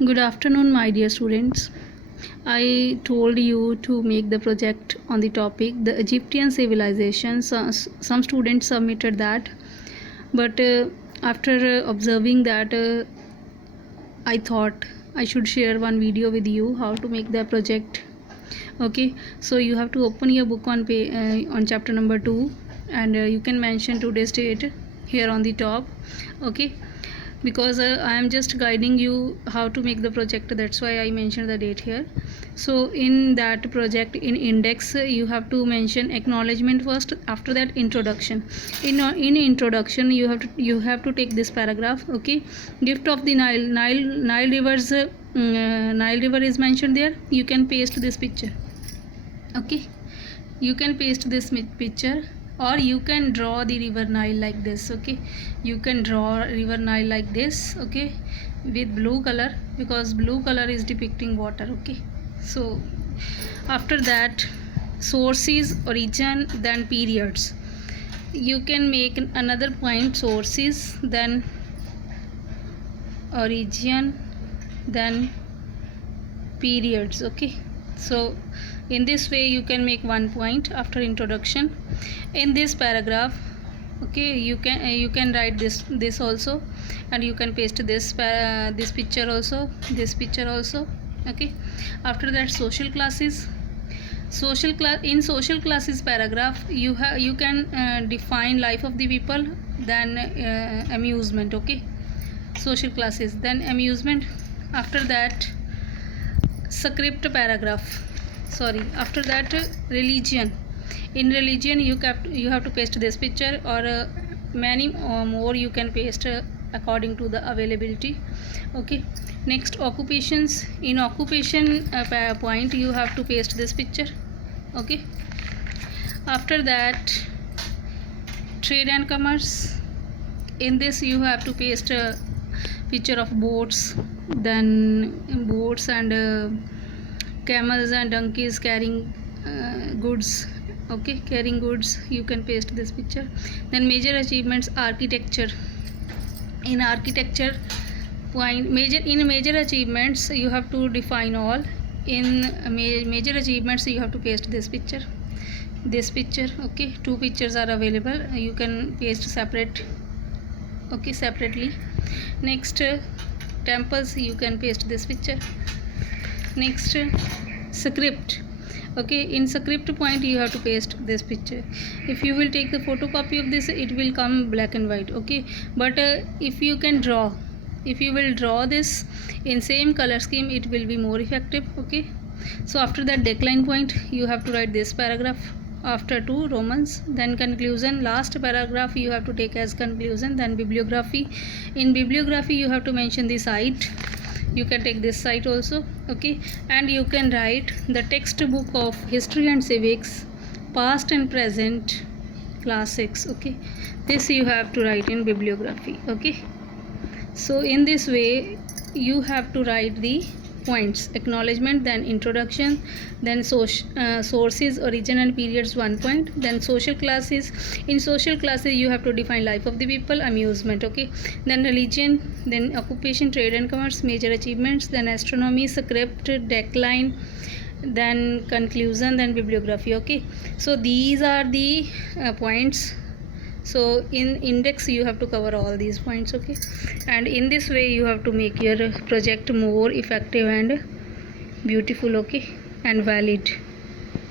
Good afternoon, my dear students. I told you to make the project on the topic the Egyptian civilization. Some students submitted that, but after observing that, I thought I should share one video with you how to make the project. Okay, so you have to open your book on chapter number 2, and you can mention today's date here on the top. Okay, because I am just guiding you how to make the project, that's why I mentioned the date here. So in that project, in index, you have to mention acknowledgement first, after that introduction. In introduction you have to take this paragraph. Okay, gift of the Nile rivers, Nile river is mentioned there. You can paste this picture. Okay, you can paste this picture, or you can draw the river Nile like this. Okay, you can draw river Nile like this. Okay, with blue color, because blue color is depicting water. Okay, so after that, sources, origin, then periods. You can make another point: sources, then origin, then periods. Okay, so in this way you can make one point after introduction. In this paragraph, okay, you can write this also, and you can paste this picture also, this picture also. Okay, after that, social classes. In social classes paragraph, you can define life of the people, then amusement. Okay, social classes, then amusement. After that, script paragraph, after that, religion. In religion, you have to paste this picture, or many more you can paste according to the availability. Okay, next, occupations. In occupation point, you have to paste this picture. Okay, after that, trade and commerce. In this, you have to paste a picture of boats, then boats and camels and donkeys carrying goods. Okay, carrying goods, you can paste this picture. Then major achievements, architecture. In architecture point, major achievements, you have to define all. In major achievements, you have to paste this picture. Okay, two pictures are available, you can paste separate. Okay, separately. Next, temples, you can paste this picture. Next, script. Okay, in script point, you have to paste this picture. If you will take the photocopy of this, it will come black and white. Okay, but if you will draw this in same color scheme, it will be more effective. Okay, so after that, decline point, you have to write this paragraph. After 2, Romans, then conclusion. Last paragraph you have to take as conclusion. Then bibliography. In bibliography, you have to mention the site. You can take this site also. Okay, and you can write the textbook of history and civics, past and present, classics. Okay, this you have to write in bibliography. Okay, so in this way you have to write the points: acknowledgement, then introduction, then sources, origin and periods, 1 point. Then social classes. In social classes, you have to define life of the people, amusement. Okay, then religion, then occupation, trade and commerce, major achievements, then astronomy, script, decline, then conclusion, then bibliography. Okay, so these are the points. So in index, you have to cover all these points. Okay, and in this way you have to make your project more effective and beautiful. Okay, and valid.